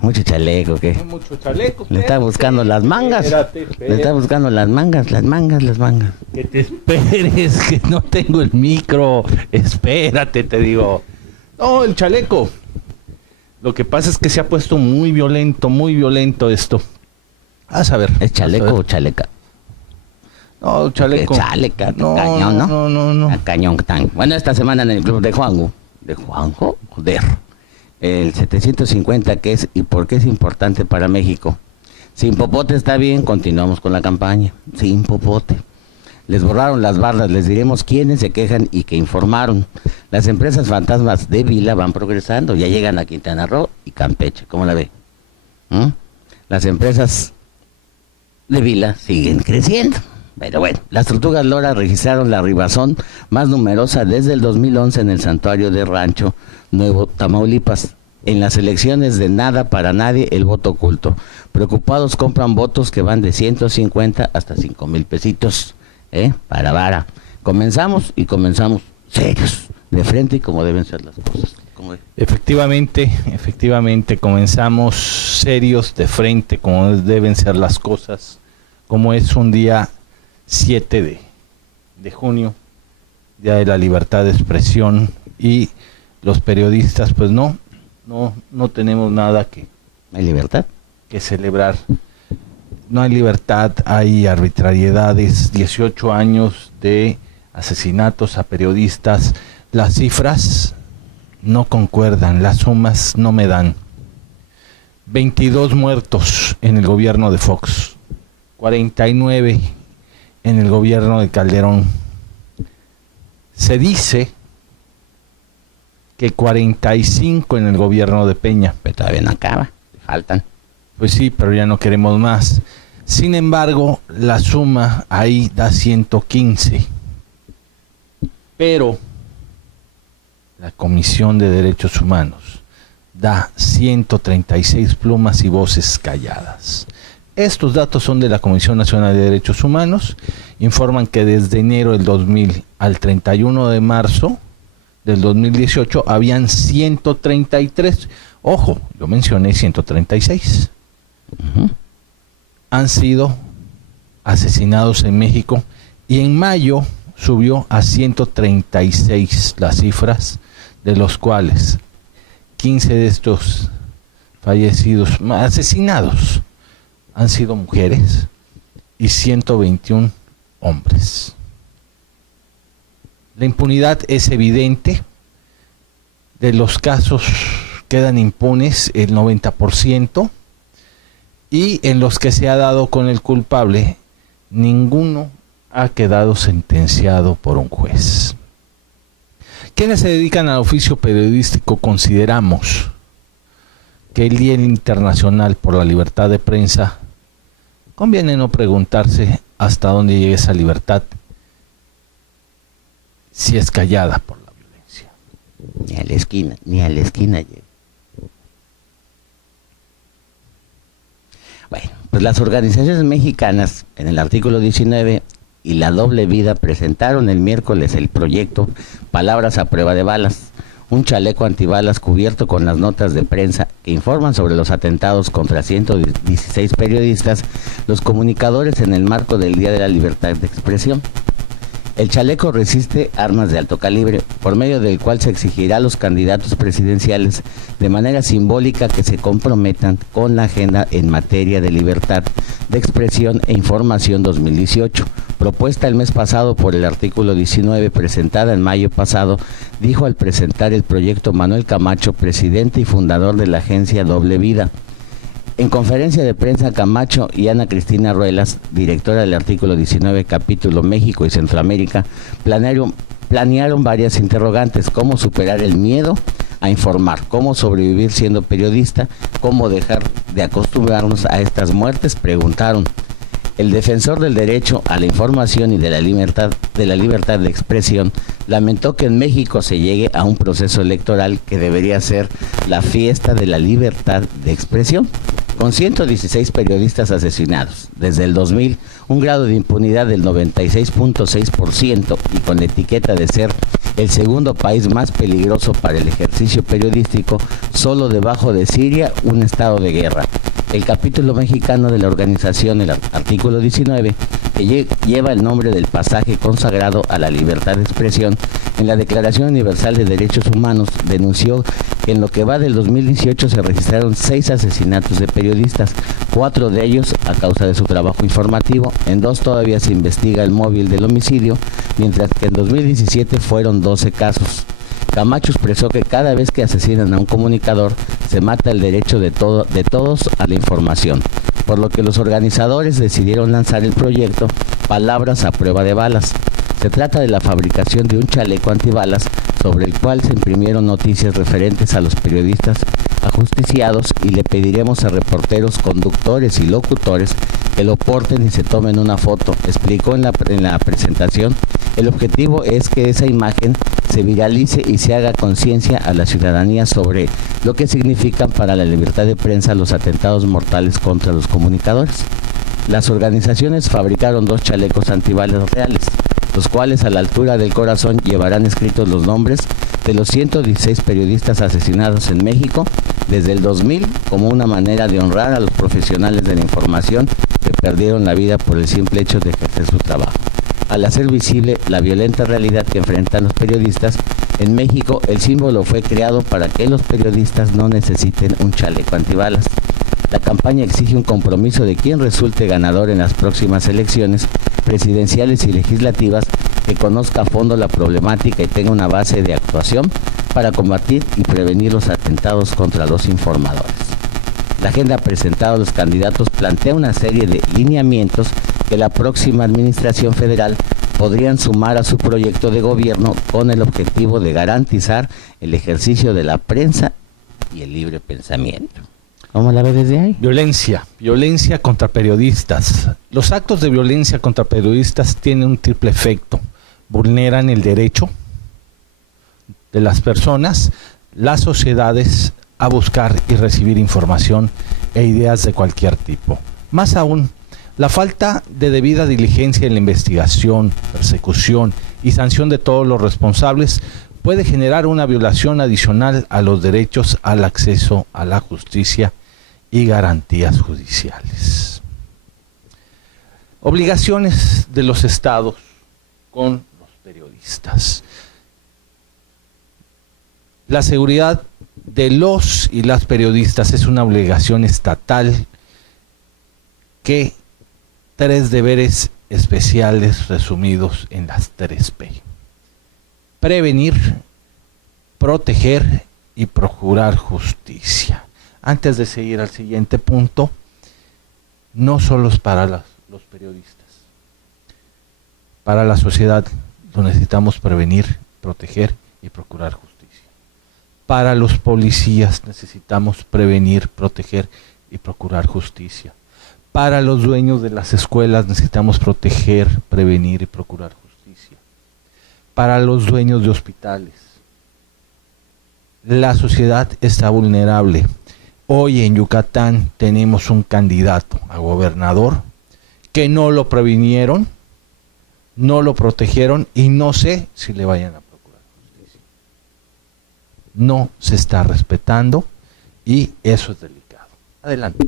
Mucho chaleco, ¿qué? Mucho chaleco. Le está buscando las mangas. Espérate. Le está buscando las mangas. Que te esperes, que no tengo el micro. Espérate, te digo. No, el chaleco. Lo que pasa es que se ha puesto muy violento esto. A saber. ¿Es chaleco o chaleca? No, chaleco. Chaleca, No, cañón, ¿no? no. A cañón tan. Bueno, esta semana en el club de Juanjo. ¿De Juanjo? Joder. El 750, ¿qué es y por qué es importante para México? Sin popote está bien, continuamos con la campaña. Sin popote. Les borraron las bardas, les diremos quiénes se quejan y que informaron. Las empresas fantasmas de Vila van progresando, ya llegan a Quintana Roo y Campeche, ¿cómo la ve? Las empresas de Vila siguen creciendo. Pero bueno, las tortugas Lora registraron la ribazón más numerosa desde el 2011 en el santuario de Rancho Nuevo, Tamaulipas. En las elecciones de nada para nadie, el voto oculto. Preocupados compran votos que van de 150 hasta 5,000 pesitos. Para vara. Comenzamos serios, de frente y como deben ser las cosas. Efectivamente, comenzamos serios, de frente, como deben ser las cosas. Como es un día 7 de junio, Día de la Libertad de Expresión, y los periodistas pues no tenemos nada que... ¿Hay libertad? Que celebrar. No hay libertad, hay arbitrariedades, 18 años de asesinatos a periodistas. Las cifras no concuerdan, las sumas no me dan. 22 muertos en el gobierno de Fox, 49 en el gobierno de Calderón. Se dice que 45 en el gobierno de Peña. Pero todavía no acaba, faltan. Pues sí, pero ya no queremos más. Sin embargo, la suma ahí da 115. Pero la Comisión de Derechos Humanos da 136 plumas y voces calladas. Estos datos son de la Comisión Nacional de Derechos Humanos. Informan que desde enero del 2000 al 31 de marzo del 2018 habían 133. Ojo, yo mencioné 136. Han sido asesinados en México, y en mayo subió a 136 las cifras, de los cuales 15 de estos fallecidos, asesinados, han sido mujeres y 121 hombres. La impunidad es evidente. De los casos quedan impunes el 90%, y en los que se ha dado con el culpable, ninguno ha quedado sentenciado por un juez. Quienes se dedican al oficio periodístico consideramos que el Día Internacional por la Libertad de Prensa conviene no preguntarse hasta dónde llega esa libertad si es callada por la violencia. Ni a la esquina llega. Bueno, pues las organizaciones mexicanas en el artículo 19 y la Doble Vida presentaron el miércoles el proyecto Palabras a Prueba de Balas, un chaleco antibalas cubierto con las notas de prensa que informan sobre los atentados contra 116 periodistas, los comunicadores en el marco del Día de la Libertad de Expresión. El chaleco resiste armas de alto calibre, por medio del cual se exigirá a los candidatos presidenciales de manera simbólica que se comprometan con la agenda en materia de libertad de expresión e información 2018, propuesta el mes pasado por el artículo 19, presentada en mayo pasado, dijo al presentar el proyecto Manuel Camacho, presidente y fundador de la agencia Doble Vida. En conferencia de prensa, Camacho y Ana Cristina Ruelas, directora del artículo 19, capítulo México y Centroamérica, planearon varias interrogantes: cómo superar el miedo a informar, cómo sobrevivir siendo periodista, cómo dejar de acostumbrarnos a estas muertes, preguntaron. El defensor del derecho a la información y de la libertad de expresión lamentó que en México se llegue a un proceso electoral que debería ser la fiesta de la libertad de expresión. Con 116 periodistas asesinados desde el 2000, un grado de impunidad del 96.6% y con la etiqueta de ser el segundo país más peligroso para el ejercicio periodístico, solo debajo de Siria, un estado de guerra. El capítulo mexicano de la organización, el artículo 19, que lleva el nombre del pasaje consagrado a la libertad de expresión, en la Declaración Universal de Derechos Humanos, denunció que en lo que va del 2018 se registraron 6 asesinatos de periodistas, 4 de ellos a causa de su trabajo informativo, en 2 todavía se investiga el móvil del homicidio, mientras que en 2017 fueron 12 casos. Camacho expresó que cada vez que asesinan a un comunicador se mata el derecho de todos a la información, por lo que los organizadores decidieron lanzar el proyecto Palabras a Prueba de Balas. Se trata de la fabricación de un chaleco antibalas sobre el cual se imprimieron noticias referentes a los periodistas ajusticiados y le pediremos a reporteros, conductores y locutores que lo porten y se tomen una foto, explicó en la presentación. El objetivo es que esa imagen se viralice y se haga conciencia a la ciudadanía sobre lo que significan para la libertad de prensa los atentados mortales contra los comunicadores. Las organizaciones fabricaron 2 chalecos antibalas reales, los cuales a la altura del corazón llevarán escritos los nombres de los 116 periodistas asesinados en México desde el 2000 como una manera de honrar a los profesionales de la información que perdieron la vida por el simple hecho de ejercer su trabajo. Al hacer visible la violenta realidad que enfrentan los periodistas, en México el símbolo fue creado para que los periodistas no necesiten un chaleco antibalas. La campaña exige un compromiso de quien resulte ganador en las próximas elecciones presidenciales y legislativas, que conozca a fondo la problemática y tenga una base de actuación para combatir y prevenir los atentados contra los informadores. La agenda presentada a los candidatos plantea una serie de lineamientos que la próxima administración federal podrían sumar a su proyecto de gobierno con el objetivo de garantizar el ejercicio de la prensa y el libre pensamiento. ¿Cómo la ves desde ahí? Violencia contra periodistas. Los actos de violencia contra periodistas tienen un triple efecto. Vulneran el derecho de las personas, las sociedades, a buscar y recibir información e ideas de cualquier tipo. Más aún, la falta de debida diligencia en la investigación, persecución y sanción de todos los responsables puede generar una violación adicional a los derechos al acceso a la justicia y garantías judiciales. Obligaciones de los estados con los periodistas. La seguridad de los y las periodistas es una obligación estatal que 3 deberes especiales resumidos en las 3P. Prevenir, proteger y procurar justicia. Antes de seguir al siguiente punto, no solo es para los periodistas. Para la sociedad lo necesitamos prevenir, proteger y procurar justicia. Para los policías necesitamos prevenir, proteger y procurar justicia. Para los dueños de las escuelas necesitamos proteger, prevenir y procurar justicia. Para los dueños de hospitales. La sociedad está vulnerable. Hoy en Yucatán tenemos un candidato a gobernador que no lo previnieron, no lo protegieron y no sé si le vayan a procurar justicia. No se está respetando y eso es delicado. Adelante.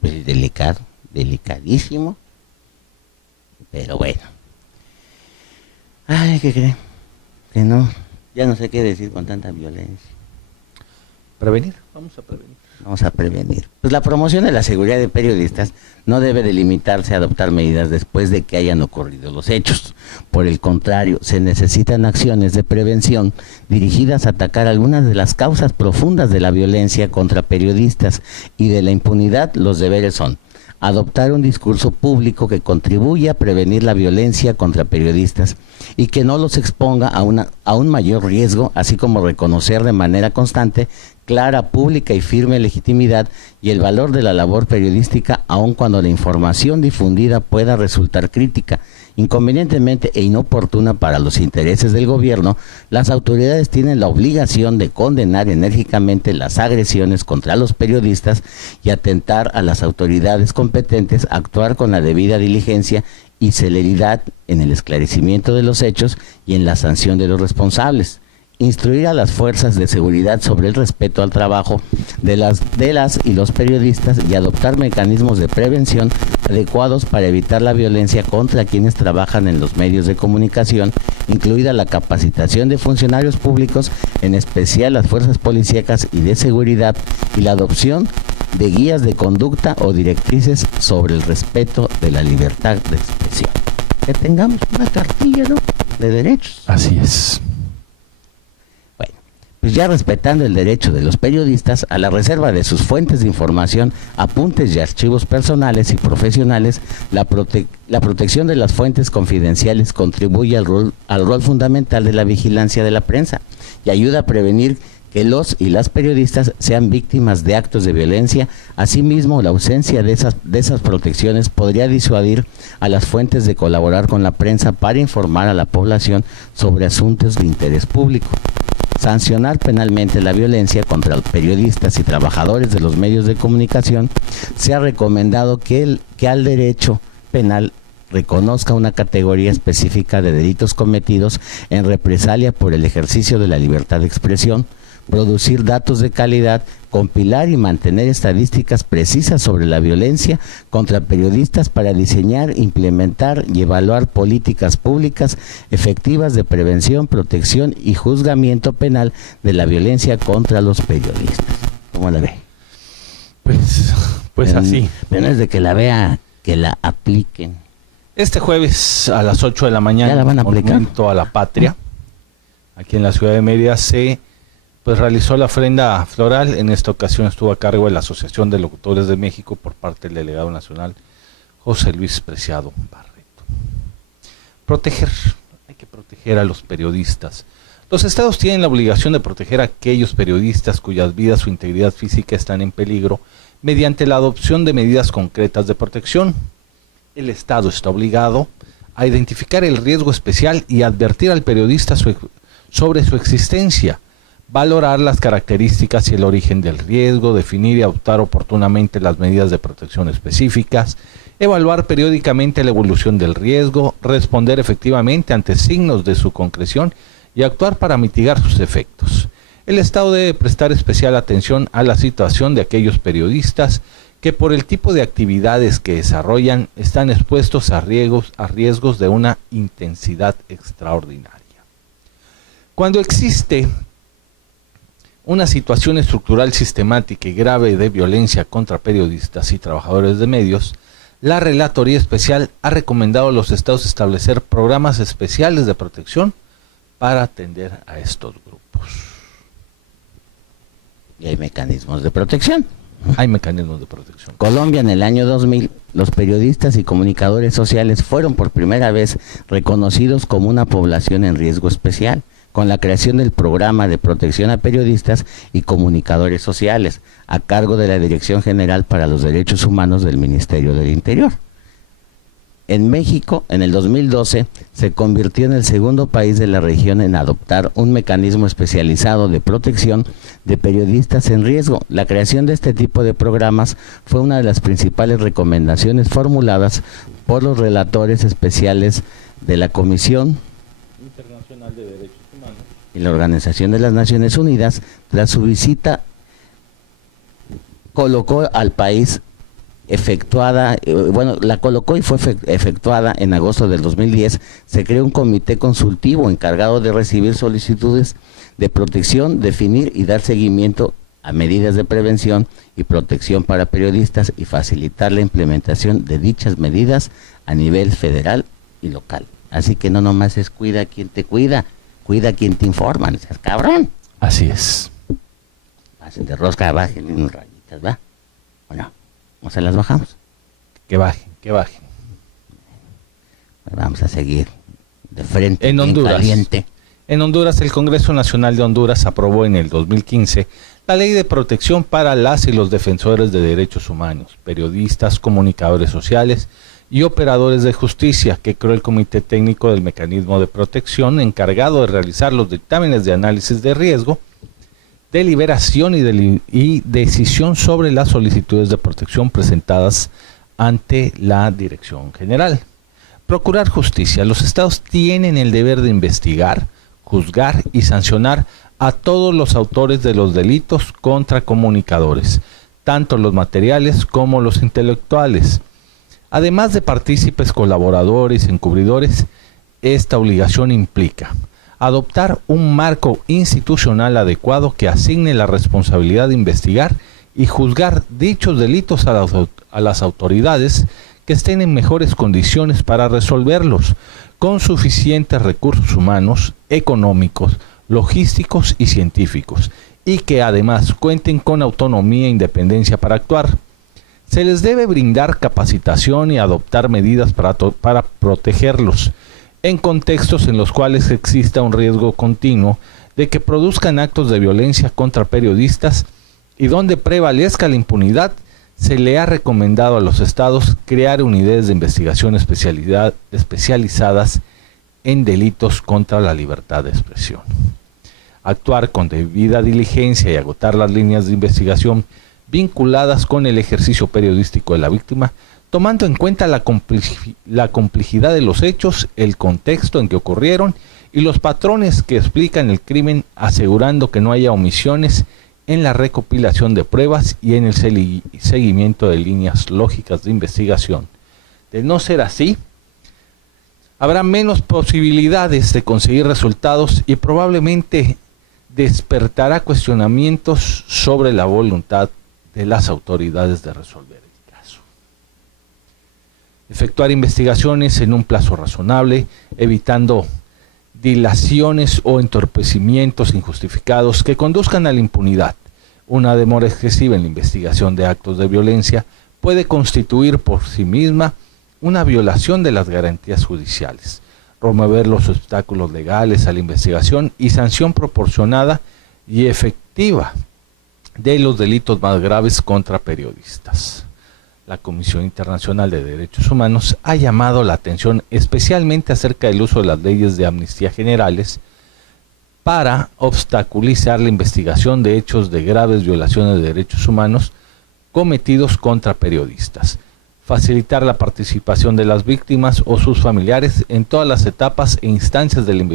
Pues delicado, delicadísimo, pero bueno. Ay, ¿qué creen? Que no, ya no sé qué decir con tanta violencia. Prevenir, vamos a prevenir. Vamos a prevenir. Pues la promoción de la seguridad de periodistas no debe de limitarse a adoptar medidas después de que hayan ocurrido los hechos. Por el contrario, se necesitan acciones de prevención dirigidas a atacar algunas de las causas profundas de la violencia contra periodistas y de la impunidad. Los deberes son: adoptar un discurso público que contribuya a prevenir la violencia contra periodistas y que no los exponga a un mayor riesgo, así como reconocer de manera constante, clara, pública y firme legitimidad y el valor de la labor periodística, aun cuando la información difundida pueda resultar crítica, Inconvenientemente e inoportuna para los intereses del gobierno, las autoridades tienen la obligación de condenar enérgicamente las agresiones contra los periodistas y atentar a las autoridades competentes a actuar con la debida diligencia y celeridad en el esclarecimiento de los hechos y en la sanción de los responsables. Instruir a las fuerzas de seguridad sobre el respeto al trabajo de las y los periodistas y adoptar mecanismos de prevención adecuados para evitar la violencia contra quienes trabajan en los medios de comunicación, incluida la capacitación de funcionarios públicos, en especial las fuerzas policíacas y de seguridad, y la adopción de guías de conducta o directrices sobre el respeto de la libertad de expresión. Que tengamos una cartilla, ¿no?, de derechos. Así es. Pues ya respetando el derecho de los periodistas a la reserva de sus fuentes de información, apuntes y archivos personales y profesionales, la protección de las fuentes confidenciales contribuye al rol fundamental de la vigilancia de la prensa y ayuda a prevenir que los y las periodistas sean víctimas de actos de violencia. Asimismo, la ausencia de esas protecciones podría disuadir a las fuentes de colaborar con la prensa para informar a la población sobre asuntos de interés público. Sancionar penalmente la violencia contra los periodistas y trabajadores de los medios de comunicación. Se ha recomendado que al derecho penal reconozca una categoría específica de delitos cometidos en represalia por el ejercicio de la libertad de expresión, producir datos de calidad, compilar y mantener estadísticas precisas sobre la violencia contra periodistas para diseñar, implementar y evaluar políticas públicas efectivas de prevención, protección y juzgamiento penal de la violencia contra los periodistas. ¿Cómo la ve? Pues así. Pero es de que la vea, que la apliquen. Este jueves a las 8 de la mañana, ¿ya la van a aplicar? Monumento a la Patria, aquí en la ciudad de Mérida, pues realizó la ofrenda floral. En esta ocasión estuvo a cargo de la Asociación de Locutores de México por parte del delegado nacional José Luis Preciado Barreto. Hay que proteger a los periodistas. Los estados tienen la obligación de proteger a aquellos periodistas cuyas vidas o integridad física están en peligro mediante la adopción de medidas concretas de protección. El estado está obligado a identificar el riesgo especial y advertir al periodista sobre su existencia, valorar las características y el origen del riesgo, definir y adoptar oportunamente las medidas de protección específicas, evaluar periódicamente la evolución del riesgo, responder efectivamente ante signos de su concreción y actuar para mitigar sus efectos. El Estado debe prestar especial atención a la situación de aquellos periodistas que por el tipo de actividades que desarrollan están expuestos a riesgos de una intensidad extraordinaria. Cuando existe una situación estructural sistemática y grave de violencia contra periodistas y trabajadores de medios, la Relatoría Especial ha recomendado a los estados establecer programas especiales de protección para atender a estos grupos. Y hay mecanismos de protección. Hay mecanismos de protección. Colombia, en el año 2000, los periodistas y comunicadores sociales fueron por primera vez reconocidos como una población en riesgo especial, con la creación del Programa de Protección a Periodistas y Comunicadores Sociales, a cargo de la Dirección General para los Derechos Humanos del Ministerio del Interior. En México, en el 2012, se convirtió en el segundo país de la región en adoptar un mecanismo especializado de protección de periodistas en riesgo. La creación de este tipo de programas fue una de las principales recomendaciones formuladas por los relatores especiales de la Comisión Internacional de Derechos Humanos y la Organización de las Naciones Unidas. Tras su visita, colocó al país la colocó y fue efectuada en agosto del 2010. Se creó un comité consultivo encargado de recibir solicitudes de protección, definir y dar seguimiento a medidas de prevención y protección para periodistas y facilitar la implementación de dichas medidas a nivel federal y local. Así que no nomás es cuida a quien te cuida, cuida a quien te informa, no seas cabrón. Así es. Pasen de rosca, bajen unas rayitas, ¿va? Bueno, ¿cómo se las bajamos? Que bajen. Vamos a seguir de frente. En Honduras. Caliente. En Honduras, el Congreso Nacional de Honduras aprobó en el 2015 la Ley de Protección para las y los defensores de derechos humanos, periodistas, comunicadores sociales y operadores de justicia que creó el Comité Técnico del Mecanismo de Protección, encargado de realizar los dictámenes de análisis de riesgo, deliberación y decisión sobre las solicitudes de protección presentadas ante la Dirección General. Procurar justicia. Los estados tienen el deber de investigar, juzgar y sancionar a todos los autores de los delitos contra comunicadores, tanto los materiales como los intelectuales. Además de partícipes, colaboradores, encubridores, esta obligación implica adoptar un marco institucional adecuado que asigne la responsabilidad de investigar y juzgar dichos delitos a las autoridades que estén en mejores condiciones para resolverlos, con suficientes recursos humanos, económicos, logísticos y científicos, y que además cuenten con autonomía e independencia para actuar. Se les debe brindar capacitación y adoptar medidas para protegerlos, en contextos en los cuales exista un riesgo continuo de que produzcan actos de violencia contra periodistas y donde prevalezca la impunidad. Se le ha recomendado a los estados crear unidades de investigación especializadas en delitos contra la libertad de expresión. Actuar con debida diligencia y agotar las líneas de investigación vinculadas con el ejercicio periodístico de la víctima, tomando en cuenta la complejidad de los hechos, el contexto en que ocurrieron y los patrones que explican el crimen, asegurando que no haya omisiones en la recopilación de pruebas y en el seguimiento de líneas lógicas de investigación. De no ser así, habrá menos posibilidades de conseguir resultados y probablemente despertará cuestionamientos sobre la voluntad de las autoridades de resolver el caso. Efectuar investigaciones en un plazo razonable, evitando dilaciones o entorpecimientos injustificados que conduzcan a la impunidad. Una demora excesiva en la investigación de actos de violencia puede constituir por sí misma una violación de las garantías judiciales. Remover los obstáculos legales a la investigación y sanción proporcionada y efectiva de los delitos más graves contra periodistas. La Comisión Internacional de Derechos Humanos ha llamado la atención especialmente acerca del uso de las leyes de amnistía generales para obstaculizar la investigación de hechos de graves violaciones de derechos humanos cometidos contra periodistas, facilitar la participación de las víctimas o sus familiares en todas las etapas e instancias de la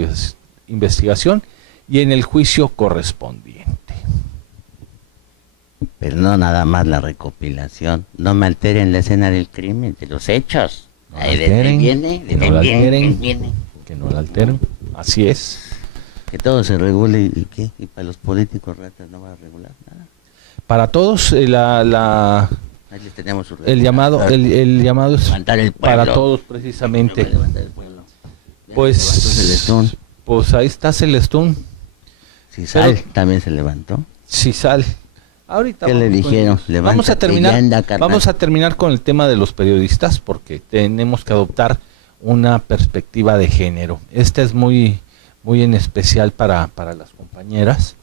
investigación y en el juicio correspondiente. Pero no nada más la recopilación, no me alteren la escena del crimen, de los hechos. No la alteren, que no la alteren, así es. Que todo se regule y ¿qué? Y para los políticos ratas no va a regular nada. Para todos Ahí les tenemos su el llamado es para todos precisamente. Pues ahí está Celestún. Cisal también se levantó. Cisal. Ahorita ¿qué le dijeron? Vamos a terminar con el tema de los periodistas porque tenemos que adoptar una perspectiva de género. Esta es muy en especial para las compañeras.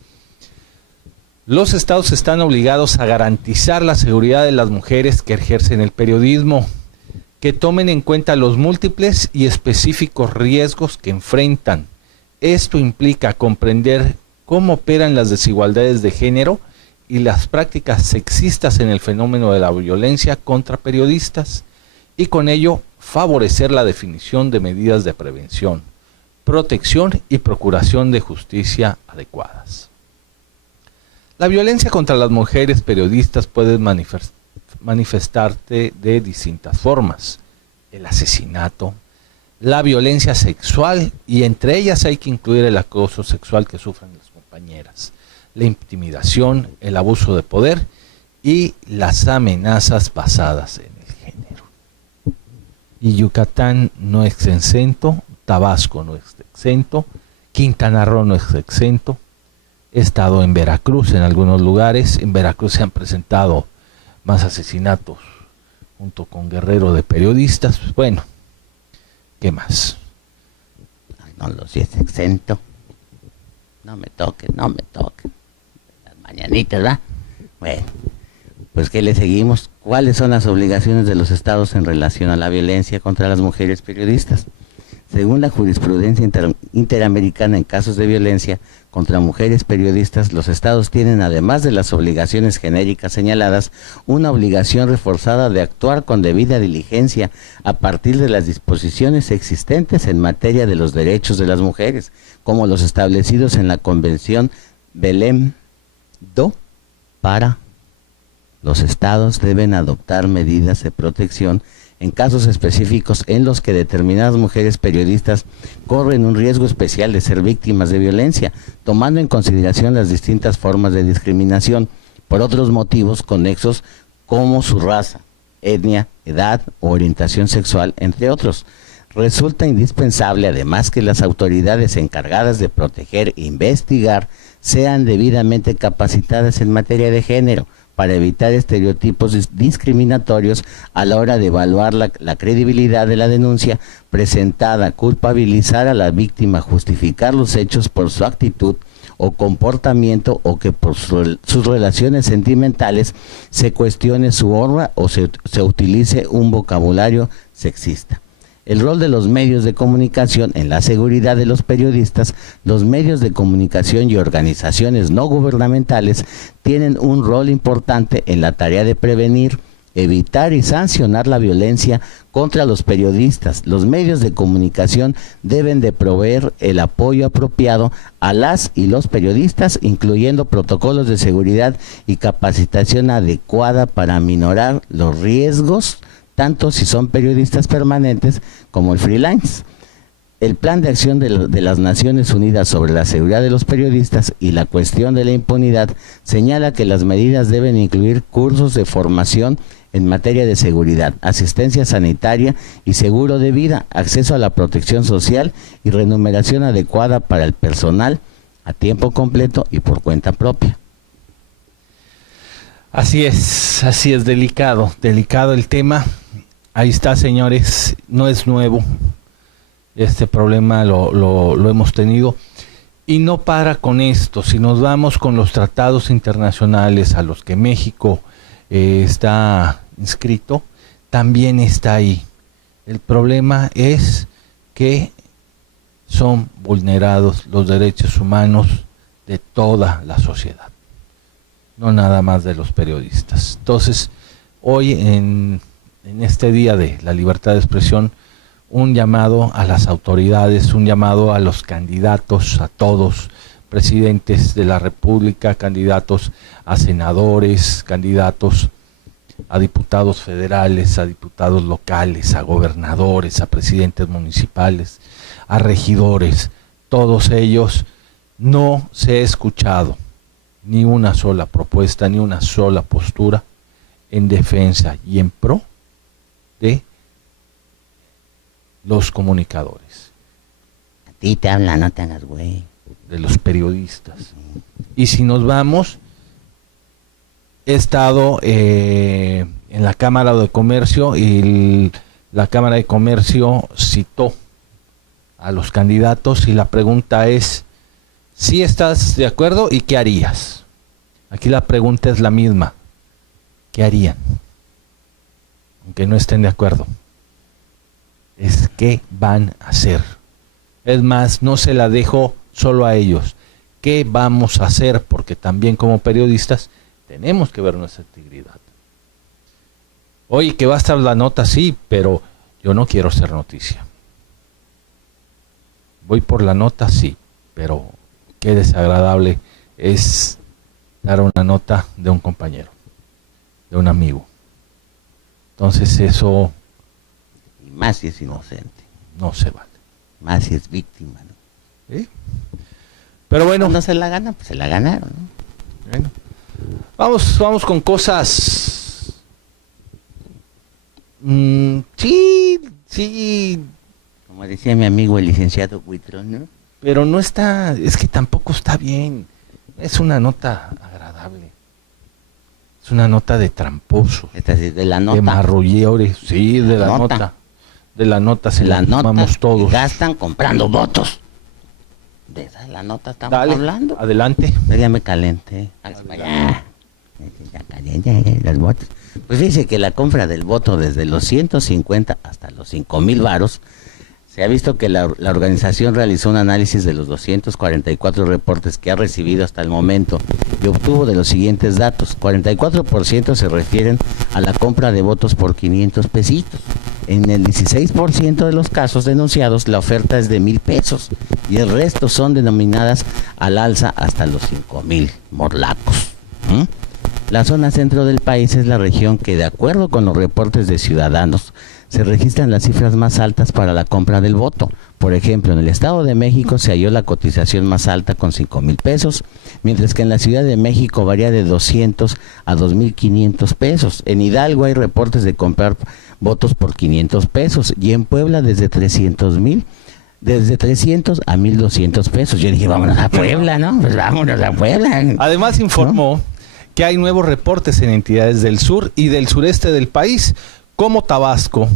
Los estados están obligados a garantizar la seguridad de las mujeres que ejercen el periodismo, que tomen en cuenta los múltiples y específicos riesgos que enfrentan. Esto implica comprender cómo operan las desigualdades de género y las prácticas sexistas en el fenómeno de la violencia contra periodistas, y con ello favorecer la definición de medidas de prevención, protección y procuración de justicia adecuadas. La violencia contra las mujeres periodistas puede manifestarse de distintas formas: el asesinato, la violencia sexual, y entre ellas hay que incluir el acoso sexual que sufren las compañeras, la intimidación, el abuso de poder y las amenazas basadas en el género. Y Yucatán no es exento, Tabasco no es exento, Quintana Roo no es exento. He estado en Veracruz en algunos lugares. En Veracruz se han presentado más asesinatos junto con Guerrero de periodistas. Bueno, ¿qué más? No lo si es exento. No me toque. Las mañanitas, ¿verdad? Bueno, Pues que le seguimos. ¿Cuáles son las obligaciones de los estados en relación a la violencia contra las mujeres periodistas? Según la jurisprudencia interamericana en casos de violencia contra mujeres periodistas, los estados tienen, además de las obligaciones genéricas señaladas, una obligación reforzada de actuar con debida diligencia a partir de las disposiciones existentes en materia de los derechos de las mujeres, como los establecidos en la Convención Belém do Pará. Los estados deben adoptar medidas de protección en casos específicos en los que determinadas mujeres periodistas corren un riesgo especial de ser víctimas de violencia, tomando en consideración las distintas formas de discriminación por otros motivos conexos como su raza, etnia, edad o orientación sexual, entre otros. Resulta indispensable, además, que las autoridades encargadas de proteger e investigar sean debidamente capacitadas en materia de género, para evitar estereotipos discriminatorios a la hora de evaluar la credibilidad de la denuncia presentada, culpabilizar a la víctima, justificar los hechos por su actitud o comportamiento, o que por sus relaciones sentimentales se cuestione su honra o se utilice un vocabulario sexista. El rol de los medios de comunicación en la seguridad de los periodistas. Los medios de comunicación y organizaciones no gubernamentales tienen un rol importante en la tarea de prevenir, evitar y sancionar la violencia contra los periodistas. Los medios de comunicación deben de proveer el apoyo apropiado a las y los periodistas, incluyendo protocolos de seguridad y capacitación adecuada para aminorar los riesgos, tanto si son periodistas permanentes como el freelance. El Plan de Acción de las Naciones Unidas sobre la seguridad de los periodistas y la cuestión de la impunidad señala que las medidas deben incluir cursos de formación en materia de seguridad, asistencia sanitaria y seguro de vida, acceso a la protección social y remuneración adecuada para el personal a tiempo completo y por cuenta propia. Así es, delicado el tema. Ahí está, señores, no es nuevo. Este problema lo hemos tenido. Y no para con esto. Si nos vamos con los tratados internacionales a los que México está inscrito, también está ahí. El problema es que son vulnerados los derechos humanos de toda la sociedad, no nada más de los periodistas. Entonces, hoy en este día de la libertad de expresión, un llamado a las autoridades, un llamado a los candidatos, a todos, presidentes de la República, candidatos a senadores, candidatos a diputados federales, a diputados locales, a gobernadores, a presidentes municipales, a regidores. Todos ellos, no se ha escuchado ni una sola propuesta, ni una sola postura en defensa y en pro de los comunicadores. A ti te hablan, no te hagas güey. De los periodistas. Y si nos vamos, he estado en la Cámara de Comercio y la Cámara de Comercio citó a los candidatos y la pregunta es, ¿si estás de acuerdo y qué harías? Aquí la pregunta es la misma. ¿Qué harían? Aunque no estén de acuerdo. Es qué van a hacer. Es más, no se la dejo solo a ellos. ¿Qué vamos a hacer? Porque también como periodistas tenemos que ver nuestra integridad. Oye, que va a estar la nota, sí, pero yo no quiero ser noticia. Voy por la nota, sí, pero qué desagradable es dar una nota de un compañero, de un amigo. Entonces eso... Y más si es inocente. No se vale. Más si es víctima, ¿no? ¿Sí? Pero bueno... Cuando se la ganan, pues se la ganaron, ¿no? Bueno. Vamos con cosas... sí... Como decía mi amigo el licenciado Huitrón, ¿no? Pero no está... Es que tampoco está bien. Es una nota agradable. Es una nota de tramposo. Esta es de la nota. De marrulleores. Sí, de la nota. De la nota se la tomamos todos. Gastan comprando votos. De esa es la nota estamos hablando. Adelante. Ya me calenté. Los votos. Pues dice que la compra del voto desde los 150 hasta los 5,000 varos, se ha visto que la organización realizó un análisis de los 244 reportes que ha recibido hasta el momento y obtuvo de los siguientes datos. 44% se refieren a la compra de votos por 500 pesitos. En el 16% de los casos denunciados, la oferta es de 1,000 pesos y el resto son denominadas al alza hasta los 5,000 morlacos. La zona centro del país es la región que, de acuerdo con los reportes de Ciudadanos, se registran las cifras más altas para la compra del voto. Por ejemplo, en el Estado de México se halló la cotización más alta con 5,000 pesos, mientras que en la Ciudad de México varía de 200 a 2,500 pesos. En Hidalgo hay reportes de comprar votos por 500 pesos y en Puebla desde 300 a 1,200 pesos. Yo dije, vámonos a Puebla, ¿no? Pues vámonos a Puebla. Además informó que hay nuevos reportes en entidades del sur y del sureste del país, como Tabasco,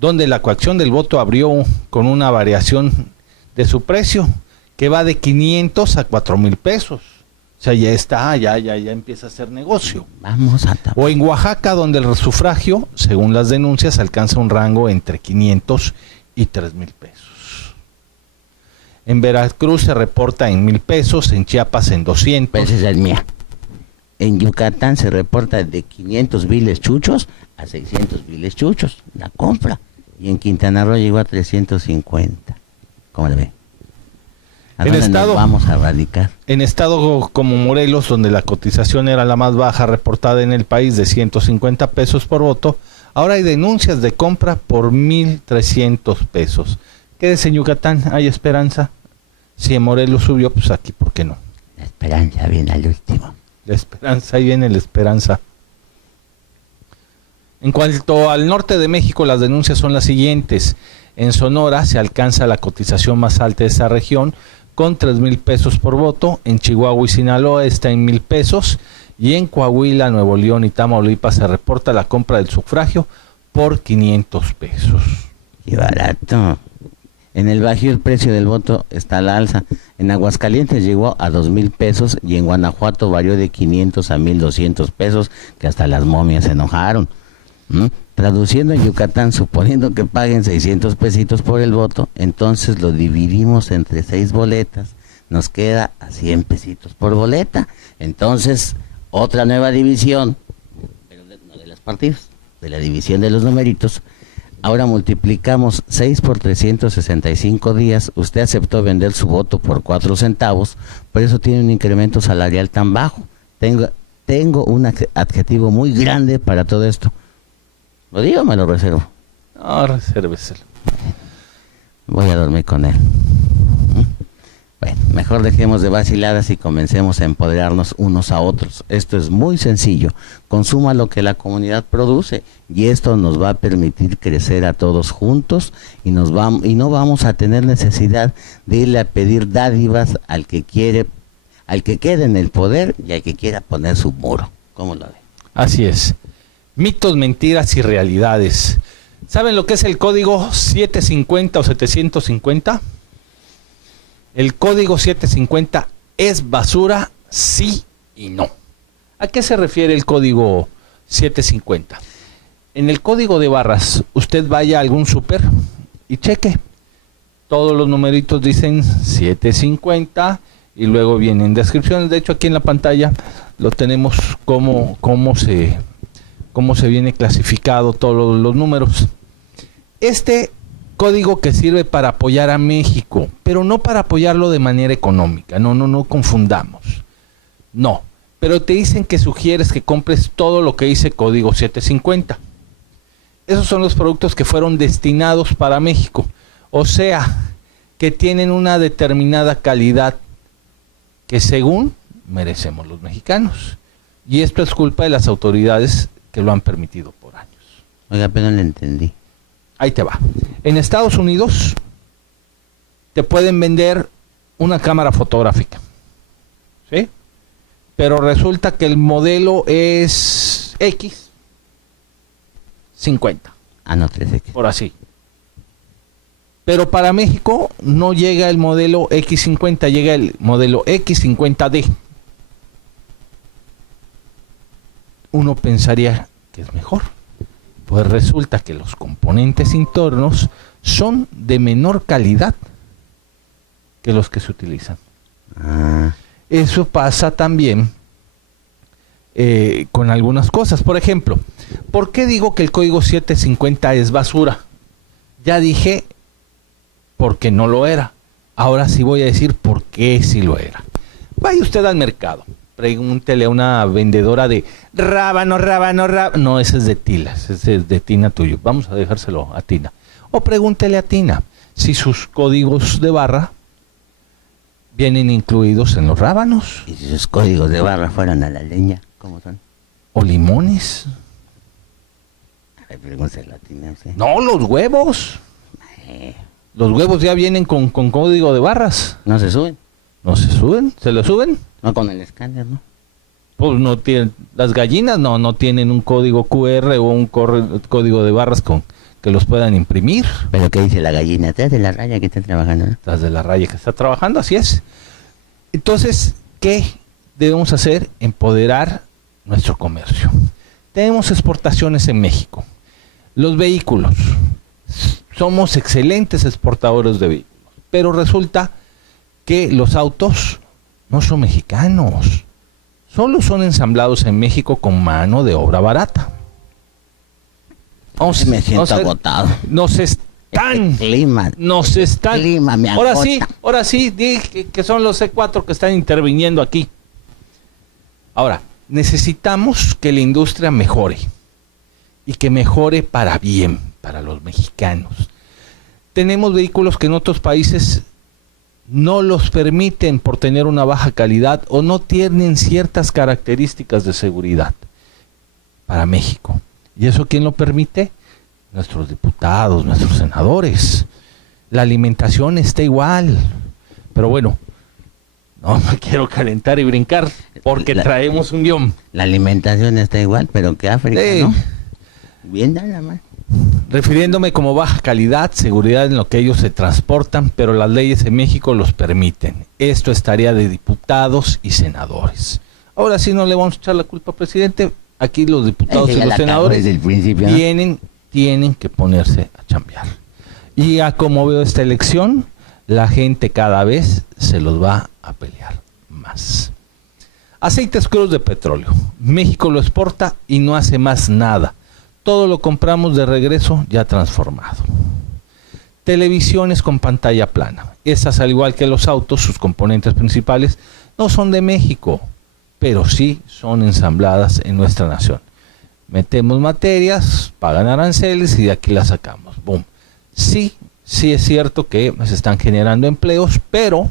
donde la coacción del voto abrió con una variación de su precio que va de 500 a 4,000 pesos. O sea, ya está, ya empieza a hacer negocio. Vamos a Tabasco. O en Oaxaca, donde el sufragio, según las denuncias, alcanza un rango entre 500 y 3,000 pesos. En Veracruz se reporta en 1,000 pesos, en Chiapas en 200. Pues esa es mía. En Yucatán se reporta de 500 viles chuchos a 600 viles chuchos, la compra. Y en Quintana Roo llegó a 350. ¿Cómo le ve? ¿A dónde nos vamos a radicar? En estado como Morelos, donde la cotización era la más baja reportada en el país de 150 pesos por voto, ahora hay denuncias de compra por 1,300 pesos. Quédese en Yucatán, hay esperanza. Si en Morelos subió, pues aquí, ¿por qué no? La esperanza viene al último. La esperanza, ahí viene la esperanza. En cuanto al norte de México, las denuncias son las siguientes. En Sonora se alcanza la cotización más alta de esa región con 3,000 pesos por voto. En Chihuahua y Sinaloa está en 1,000 pesos. Y en Coahuila, Nuevo León y Tamaulipas se reporta la compra del sufragio por 500 pesos. ¡Qué barato! En el Bajío el precio del voto está al alza. En Aguascalientes llegó a 2,000 pesos y en Guanajuato varió de 500 a 1,200 pesos, que hasta las momias se enojaron. Traduciendo en Yucatán, suponiendo que paguen 600 pesitos por el voto, entonces lo dividimos entre 6 boletas, nos queda a 100 pesitos por boleta. Entonces, otra nueva división, pero no de las partidas, de la división de los numeritos. Ahora multiplicamos 6 por 365 días. Usted aceptó vender su voto por 4 centavos, por eso tiene un incremento salarial tan bajo. Tengo un adjetivo muy grande para todo esto. ¿Lo digo o me lo reservo? No, resérveselo. Voy a dormir con él. Bueno, mejor dejemos de vaciladas y comencemos a empoderarnos unos a otros. Esto es muy sencillo. Consuma lo que la comunidad produce y esto nos va a permitir crecer a todos juntos y no vamos a tener necesidad de irle a pedir dádivas al que quede en el poder y al que quiera poner su muro. ¿Cómo lo ve? Así es. Mitos, mentiras y realidades. ¿Saben lo que es el código 750 o 750? El código 750 es basura, sí y no. ¿A qué se refiere el código 750? En el código de barras, usted vaya a algún súper y cheque. Todos los numeritos dicen 750 y luego vienen descripciones. De hecho, aquí en la pantalla lo tenemos cómo se viene clasificado todos los números. Este código que sirve para apoyar a México, pero no para apoyarlo de manera económica, no confundamos. No, pero te dicen que sugieres que compres todo lo que dice código 750. Esos son los productos que fueron destinados para México, o sea, que tienen una determinada calidad que según merecemos los mexicanos. Y esto es culpa de las autoridades que lo han permitido por años. Oiga, pero no le entendí. Ahí te va. En Estados Unidos te pueden vender una cámara fotográfica, ¿sí? Pero resulta que el modelo es X50. Ah, no, 3X. Por así. Pero para México no llega el modelo X50, llega el modelo X50D. uno pensaría que es mejor. Pues resulta que los componentes internos son de menor calidad que los que se utilizan. Eso pasa también con algunas cosas. Por ejemplo, ¿por qué digo que el código 750 es basura? Ya dije porque no lo era. Ahora sí voy a decir por qué sí lo era. Vaya usted al mercado, pregúntele a una vendedora de rábano. No, ese es de Tila, ese es de Tina tuyo. Vamos a dejárselo a Tina. O pregúntele a Tina si sus códigos de barra vienen incluidos en los rábanos. ¿Y si sus códigos de barra fueran a la leña? ¿Cómo son? ¿O limones? A ver, pregúntale a Tina, ¿sí? No, los huevos. Los huevos ya vienen con código de barras. ¿No se suben? ¿No se suben? ¿Se lo suben? No con el escáner, ¿no? Pues no tienen, las gallinas no tienen un código QR o un código de barras con que los puedan imprimir. ¿Pero qué dice la gallina? Atrás de la raya que está trabajando, ¿no? Tras de la raya que está trabajando, así es. Entonces, ¿qué debemos hacer? Empoderar nuestro comercio. Tenemos exportaciones en México. Los vehículos. Somos excelentes exportadores de vehículos. Pero resulta que los autos no son mexicanos. Solo son ensamblados en México con mano de obra barata. Me siento agotado. Nos están. Clima. Clima me agota. Ahora sí, di que son los C4 que están interviniendo aquí. Ahora, necesitamos que la industria mejore. Y que mejore para bien, para los mexicanos. Tenemos vehículos que en otros países no los permiten por tener una baja calidad o no tienen ciertas características de seguridad para México. ¿Y eso quién lo permite? Nuestros diputados, nuestros senadores. La alimentación está igual. Pero bueno, no me quiero calentar y brincar porque traemos un guión. La alimentación está igual, pero que África, sí. ¿no? Bien, nada más. Refiriéndome como baja calidad, seguridad en lo que ellos se transportan, pero las leyes en México los permiten. Esto es tarea de diputados y senadores. Ahora sí no le vamos a echar la culpa al presidente. Aquí los diputados y los senadores desde el principio, ¿no? tienen que ponerse a chambear. Y a como veo esta elección, la gente cada vez se los va a pelear más. Aceites crudos de petróleo. México lo exporta y no hace más nada. Todo lo compramos de regreso ya transformado. Televisiones con pantalla plana. Esas, al igual que los autos, sus componentes principales no son de México, pero sí son ensambladas en nuestra nación. Metemos materias, pagan aranceles y de aquí las sacamos. ¡Bum! Sí es cierto que se están generando empleos, pero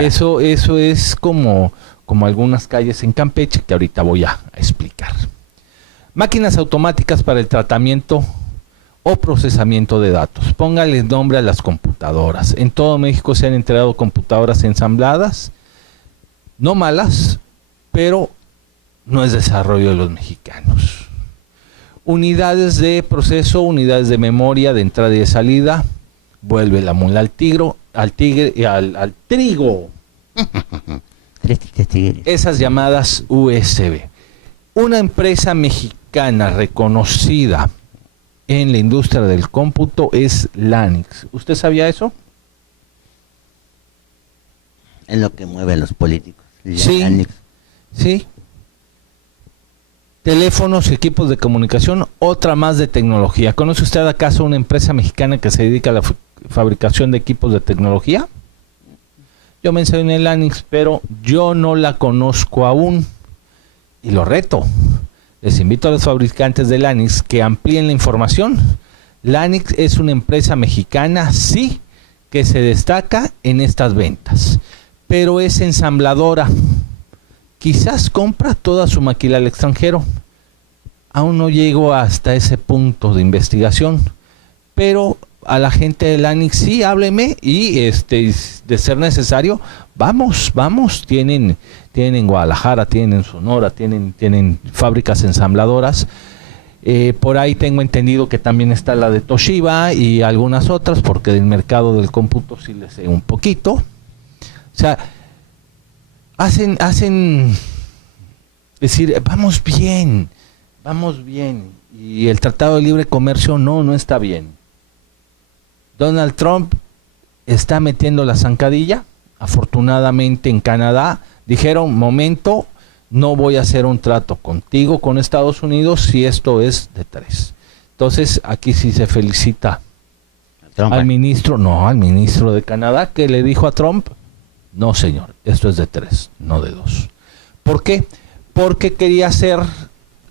Eso es como algunas calles en Campeche que ahorita voy a explicar. Máquinas automáticas para el tratamiento o procesamiento de datos. Póngale nombre a las computadoras. En todo México se han entregado computadoras ensambladas, no malas, pero no es desarrollo de los mexicanos. Unidades de proceso, unidades de memoria, de entrada y de salida. Vuelve la mula al trigo. Esas llamadas USB. Una empresa mexicana reconocida en la industria del cómputo es Lanix. ¿Usted sabía eso? Es lo que mueve a los políticos. Sí, sí. Teléfonos, equipos de comunicación, otra más de tecnología. ¿Conoce usted acaso una empresa mexicana que se dedica a la fabricación de equipos de tecnología? Yo mencioné Lanix, pero yo no la conozco aún. Y lo reto. Les invito a los fabricantes de Lanix que amplíen la información. Lanix es una empresa mexicana, sí, que se destaca en estas ventas, pero es ensambladora. Quizás compra toda su maquila al extranjero. Aún no llego hasta ese punto de investigación, pero a la gente de Lanix sí, hábleme y de ser necesario, vamos, tienen en Guadalajara, tienen en Sonora, tienen fábricas ensambladoras. Por ahí tengo entendido que también está la de Toshiba y algunas otras, porque del mercado del cómputo sí les sé un poquito. O sea, hacen Es decir, vamos bien. Y el Tratado de Libre Comercio no está bien. Donald Trump está metiendo la zancadilla. Afortunadamente en Canadá dijeron, momento, no voy a hacer un trato contigo, con Estados Unidos, si esto es de 3. Entonces, aquí sí se felicita al ministro de Canadá, que le dijo a Trump, no señor, esto es de 3, no de 2. ¿Por qué? Porque quería hacer,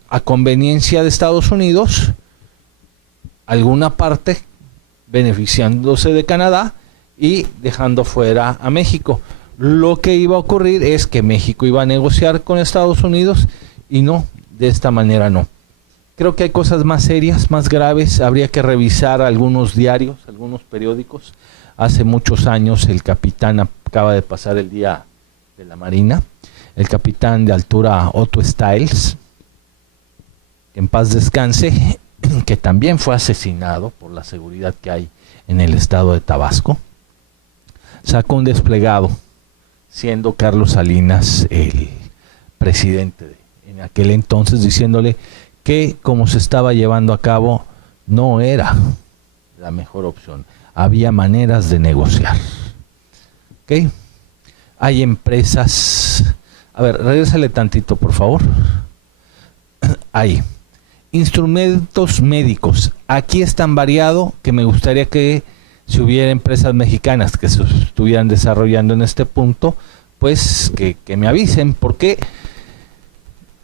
a conveniencia de Estados Unidos, alguna parte beneficiándose de Canadá y dejando fuera a México. Lo que iba a ocurrir es que México iba a negociar con Estados Unidos y no, de esta manera no. Creo que hay cosas más serias, más graves. Habría que revisar algunos diarios, algunos periódicos. Hace muchos años el capitán, acaba de pasar el día de la Marina, el capitán de altura Otto Stiles, que en paz descanse, que también fue asesinado por la seguridad que hay en el estado de Tabasco, sacó un desplegado, siendo Carlos Salinas el presidente en aquel entonces, diciéndole que como se estaba llevando a cabo no era la mejor opción. Había maneras de negociar. ¿Ok? Hay empresas... A ver, regrésale tantito, por favor. Hay instrumentos médicos. Aquí es tan variado que me gustaría que si hubiera empresas mexicanas que se estuvieran desarrollando en este punto, pues que me avisen, porque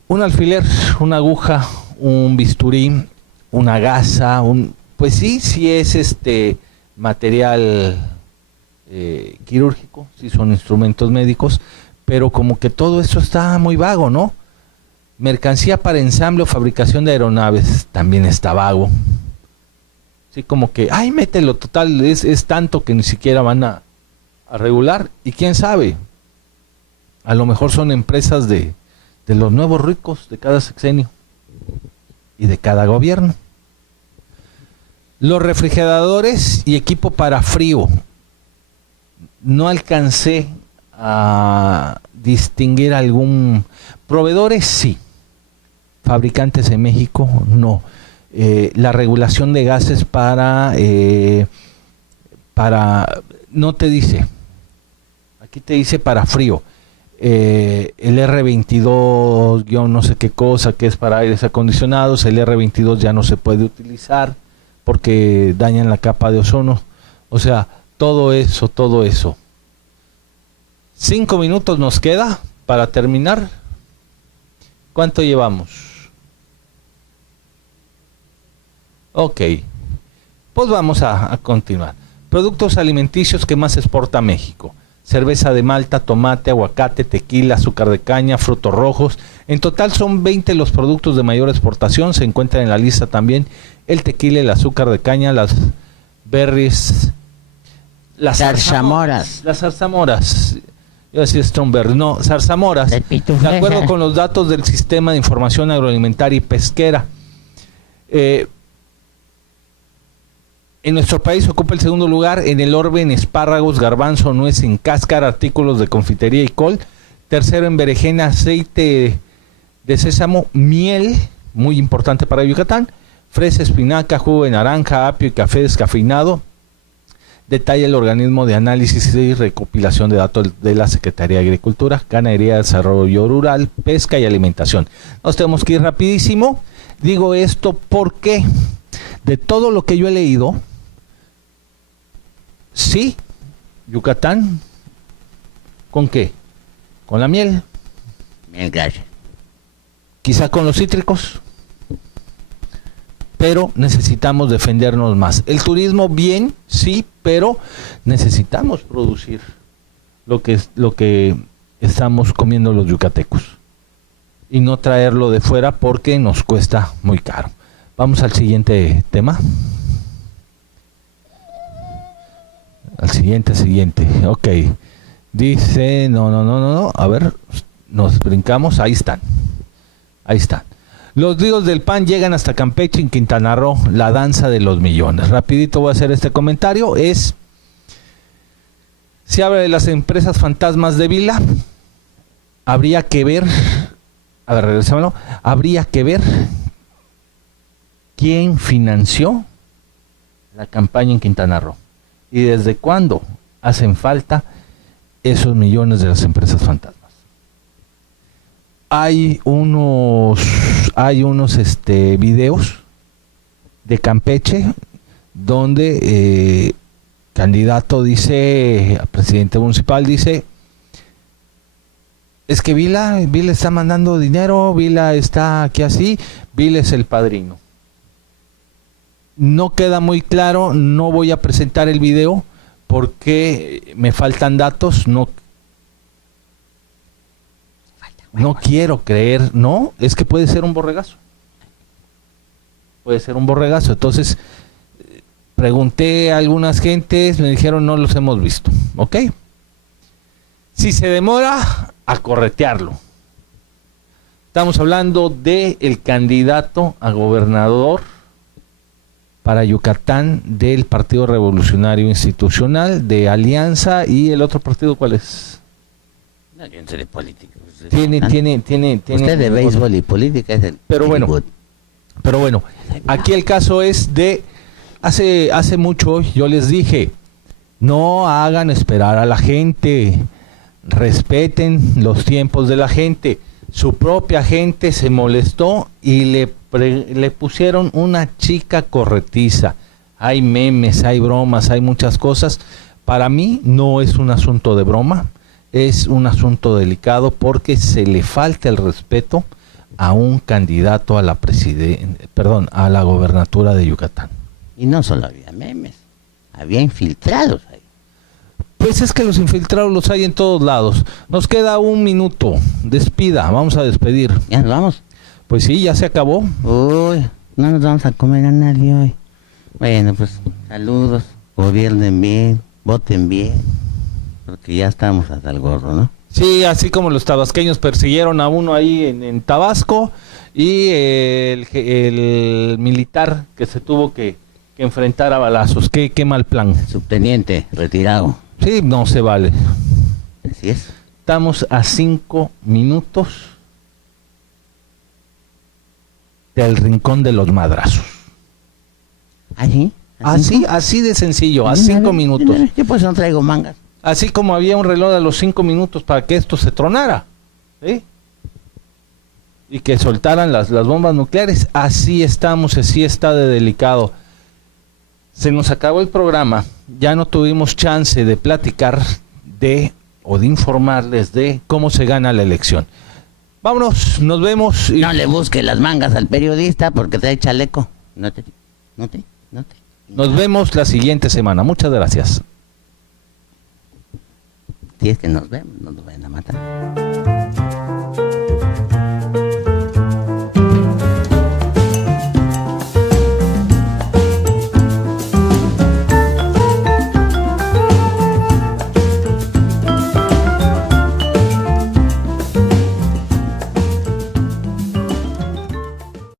un alfiler, una aguja, un bisturí, una gasa, pues sí es material quirúrgico, sí son instrumentos médicos, pero como que todo eso está muy vago, ¿no? Mercancía para ensamble o fabricación de aeronaves también está vago. Sí, como que, ay, mételo, total, es tanto que ni siquiera van a regular, y quién sabe, a lo mejor son empresas de los nuevos ricos de cada sexenio y de cada gobierno. Los refrigeradores y equipo para frío. No alcancé a distinguir algún... Proveedores sí, fabricantes en México no. La regulación de gases para no te dice, aquí te dice para frío. El R22, yo no sé qué cosa, que es para aires acondicionados, el R22 ya no se puede utilizar porque dañan la capa de ozono. O sea, todo eso. 5 minutos nos queda para terminar. ¿Cuánto llevamos? Ok, pues vamos a continuar. Productos alimenticios que más exporta México: cerveza de malta, tomate, aguacate, tequila, azúcar de caña, frutos rojos. En total son 20 los productos de mayor exportación. Se encuentran en la lista también el tequila, el azúcar de caña, las berries, las zarzamoras. Las zarzamoras. Yo decía Stromberg, no, zarzamoras. De acuerdo con los datos del Sistema de Información Agroalimentaria y Pesquera. En nuestro país ocupa el segundo lugar en el orden espárragos, garbanzo, nuez en cáscara, artículos de confitería y col. Tercero en berenjena, aceite de sésamo, miel, muy importante para Yucatán, fresa, espinaca, jugo de naranja, apio y café descafeinado. Detalla el organismo de análisis y recopilación de datos de la Secretaría de Agricultura, Ganadería, Desarrollo Rural, Pesca y Alimentación. Nos tenemos que ir rapidísimo. Digo esto porque de todo lo que yo he leído, sí, Yucatán, ¿con qué? Con la miel. Bien, gracias. Quizá con los cítricos, pero necesitamos defendernos más. El turismo bien, sí, pero necesitamos producir lo que estamos comiendo los yucatecos y no traerlo de fuera porque nos cuesta muy caro. Vamos al siguiente tema. Al siguiente. Ok. Dice, no. A ver, nos brincamos. Ahí están. Los ríos del pan llegan hasta Campeche, en Quintana Roo, la danza de los millones. Rapidito voy a hacer este comentario. Se habla de las empresas fantasmas de Vila. Habría que ver A ver, regresémoslo. Habría que ver quién financió la campaña en Quintana Roo y desde cuándo hacen falta esos millones de las empresas fantasmas. Hay unos videos de Campeche donde candidato dice, presidente municipal dice, es que Vila está mandando dinero, Vila está aquí así, Vila es el padrino. No queda muy claro, no voy a presentar el video porque me faltan datos, no quiero creer, no, es que puede ser un borregazo. Puede ser un borregazo, entonces pregunté a algunas gentes, me dijeron no los hemos visto, ¿ok? Si se demora, a corretearlo. Estamos hablando de el candidato a gobernador para Yucatán del Partido Revolucionario Institucional, de Alianza, y el otro partido, ¿cuál es? No, yo no sé de política. Tiene Usted de béisbol y política es el... Pero bueno, aquí el caso es de hace mucho yo les dije, no hagan esperar a la gente, respeten los tiempos de la gente. Su propia gente se molestó y le pusieron una chica corretiza. Hay memes, hay bromas, hay muchas cosas. Para mí no es un asunto de broma, es un asunto delicado porque se le falta el respeto a un candidato a a la gobernatura de Yucatán. Y no solo había memes, había infiltrados ahí. Pues es que los infiltrados los hay en todos lados. Nos queda un minuto. Despida, vamos a despedir. ¿Ya nos vamos? Pues sí, ya se acabó. Uy, no nos vamos a comer a nadie hoy. Bueno, pues saludos, gobiernen bien, voten bien, porque ya estamos hasta el gorro, ¿no? Sí, así como los tabasqueños persiguieron a uno ahí en Tabasco y el militar que se tuvo que enfrentar a balazos. Qué mal plan. Subteniente, retirado. Sí, no se vale. Así es. Estamos a 5 minutos del rincón de los madrazos. ¿Así? Así de sencillo, a 5 minutos. Yo pues no traigo mangas. Así como había un reloj a los 5 minutos para que esto se tronara, ¿sí? Y que soltaran las bombas nucleares. Así estamos, así está de delicado. Se nos acabó el programa, ya no tuvimos chance de platicar de informarles de cómo se gana la elección. Vámonos, nos vemos. No le busque las mangas al periodista porque trae chaleco. No te. Nos vemos la siguiente semana. Muchas gracias. Si es que nos vemos, no nos vayan a matar.